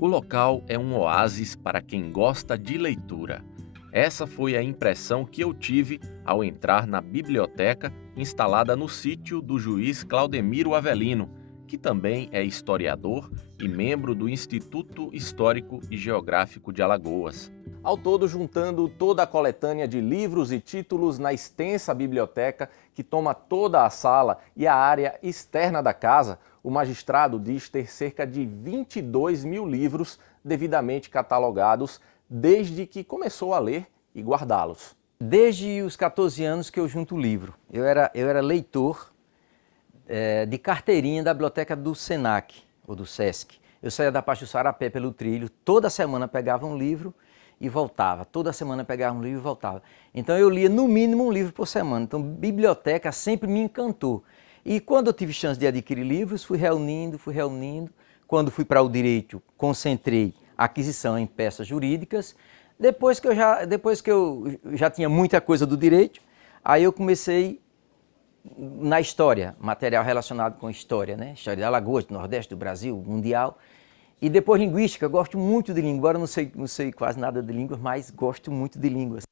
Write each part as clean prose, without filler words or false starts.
O local é um oásis para quem gosta de leitura. Essa foi a impressão que eu tive ao entrar na biblioteca instalada no sítio do juiz Claudemiro Avelino, que também é historiador e membro do Instituto Histórico e Geográfico de Alagoas. Ao todo, juntando toda a coletânea de livros e títulos na extensa biblioteca que toma toda a sala e a área externa da casa, o magistrado diz ter cerca de 22 mil livros devidamente catalogados desde que começou a ler e guardá-los. Desde os 14 anos que eu junto o livro. Eu era leitor de carteirinha da biblioteca do Senac, ou do Sesc. Eu saía da Pajuçara a pé pelo trilho, toda semana pegava um livro e voltava. Toda semana pegava um livro e voltava. Então eu lia no mínimo um livro por semana. Então biblioteca sempre me encantou. E quando eu tive chance de adquirir livros, fui reunindo. Quando fui para o direito, concentrei a aquisição em peças jurídicas. Depois que eu já tinha muita coisa do direito, aí eu comecei na história, material relacionado com história, né? História de Alagoas, do Nordeste, do Brasil, mundial. E depois linguística, eu gosto muito de língua, embora não sei quase nada de línguas, mas gosto muito de línguas.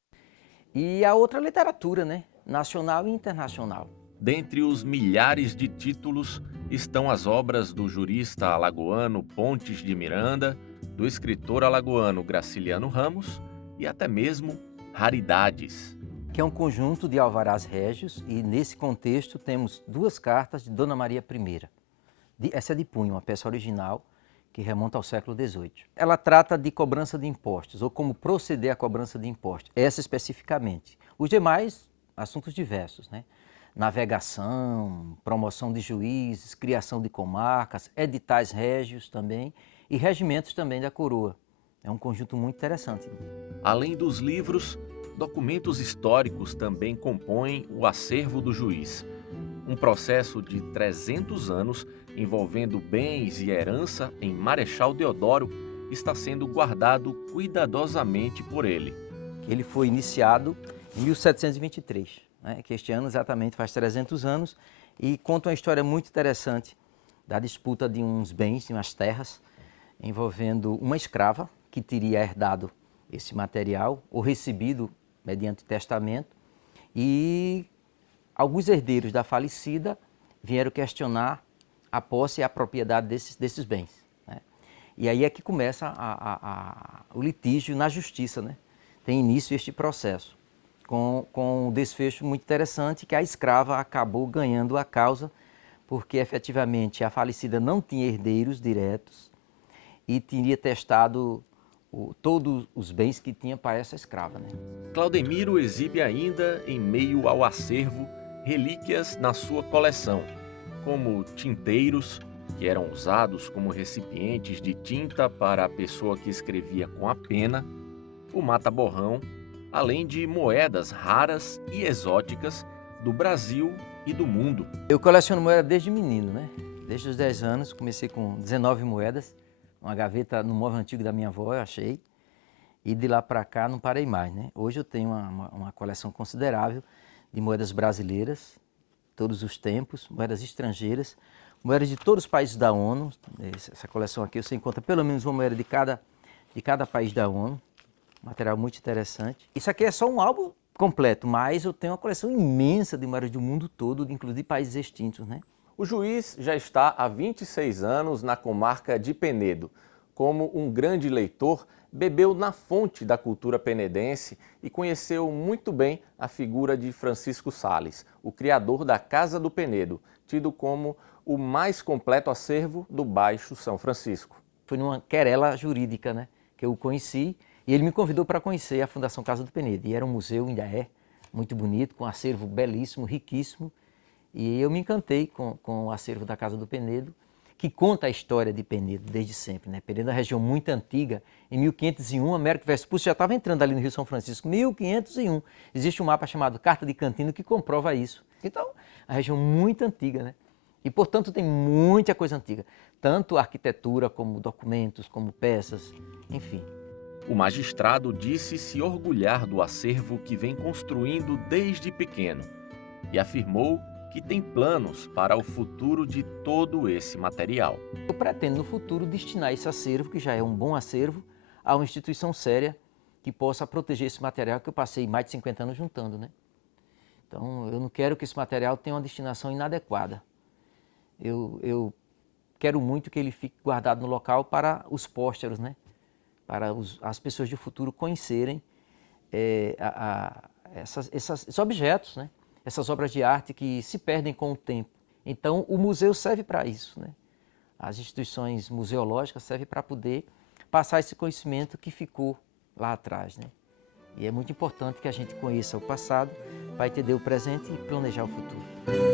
E a outra literatura, né? Nacional e internacional. Dentre os milhares de títulos estão as obras do jurista alagoano Pontes de Miranda, do escritor alagoano Graciliano Ramos e até mesmo raridades. Que é um conjunto de alvarás régios e nesse contexto temos duas cartas de Dona Maria I. Essa é de punho, uma peça original que remonta ao século XVIII. Ela trata de cobrança de impostos ou como proceder à cobrança de impostos, essa especificamente. Os demais, assuntos diversos, né? Navegação, promoção de juízes, criação de comarcas, editais régios também e regimentos também da coroa. É um conjunto muito interessante. Além dos livros, documentos históricos também compõem o acervo do juiz. Um processo de 300 anos envolvendo bens e herança em Marechal Deodoro está sendo guardado cuidadosamente por ele. Ele foi iniciado em 1723. Que este ano exatamente faz 300 anos, e conta uma história muito interessante da disputa de uns bens, de umas terras, envolvendo uma escrava que teria herdado esse material ou recebido mediante testamento, e alguns herdeiros da falecida vieram questionar a posse e a propriedade desses bens. Né? E aí é que começa o litígio na justiça, né? Tem início este processo. Com um desfecho muito interessante, que a escrava acabou ganhando a causa, porque efetivamente a falecida não tinha herdeiros diretos e teria testado todos os bens que tinha para essa escrava. Né? Claudemiro exibe ainda, em meio ao acervo, relíquias na sua coleção, como tinteiros, que eram usados como recipientes de tinta para a pessoa que escrevia com a pena, o mata-borrão, além de moedas raras e exóticas do Brasil e do mundo. Eu coleciono moeda desde menino, né? Desde os 10 anos, comecei com 19 moedas, uma gaveta no móvel antigo da minha avó, eu achei, e de lá para cá não parei mais, né? Hoje eu tenho uma coleção considerável de moedas brasileiras, todos os tempos, moedas estrangeiras, moedas de todos os países da ONU. Essa coleção aqui você encontra pelo menos uma moeda de cada país da ONU. Material muito interessante. Isso aqui é só um álbum completo, mas eu tenho uma coleção imensa de moedas do mundo todo, inclusive países extintos, né? O juiz já está há 26 anos na comarca de Penedo. Como um grande leitor, bebeu na fonte da cultura penedense e conheceu muito bem a figura de Francisco Sales, o criador da Casa do Penedo, tido como o mais completo acervo do Baixo São Francisco. Foi numa querela jurídica, né, que eu o conheci. E ele me convidou para conhecer a Fundação Casa do Penedo. E era um museu, ainda é, muito bonito, com um acervo belíssimo, riquíssimo. E eu me encantei com o acervo da Casa do Penedo, que conta a história de Penedo desde sempre. Né? Penedo é uma região muito antiga. Em 1501, Américo Vespucci já estava entrando ali no Rio São Francisco. 1501. Existe um mapa chamado Carta de Cantino que comprova isso. Então, a região muito antiga, né? E, portanto, tem muita coisa antiga. Tanto arquitetura, como documentos, como peças, enfim. O magistrado disse se orgulhar do acervo que vem construindo desde pequeno e afirmou que tem planos para o futuro de todo esse material. Eu pretendo no futuro destinar esse acervo, que já é um bom acervo, a uma instituição séria que possa proteger esse material que eu passei mais de 50 anos juntando, né? Então, eu não quero que esse material tenha uma destinação inadequada. Eu quero muito que ele fique guardado no local para os pósteros, né? Para as pessoas do futuro conhecerem esses objetos, né? Essas obras de arte que se perdem com o tempo. Então, o museu serve para isso, né? As instituições museológicas servem para poder passar esse conhecimento que ficou lá atrás, né? E é muito importante que a gente conheça o passado para entender o presente e planejar o futuro.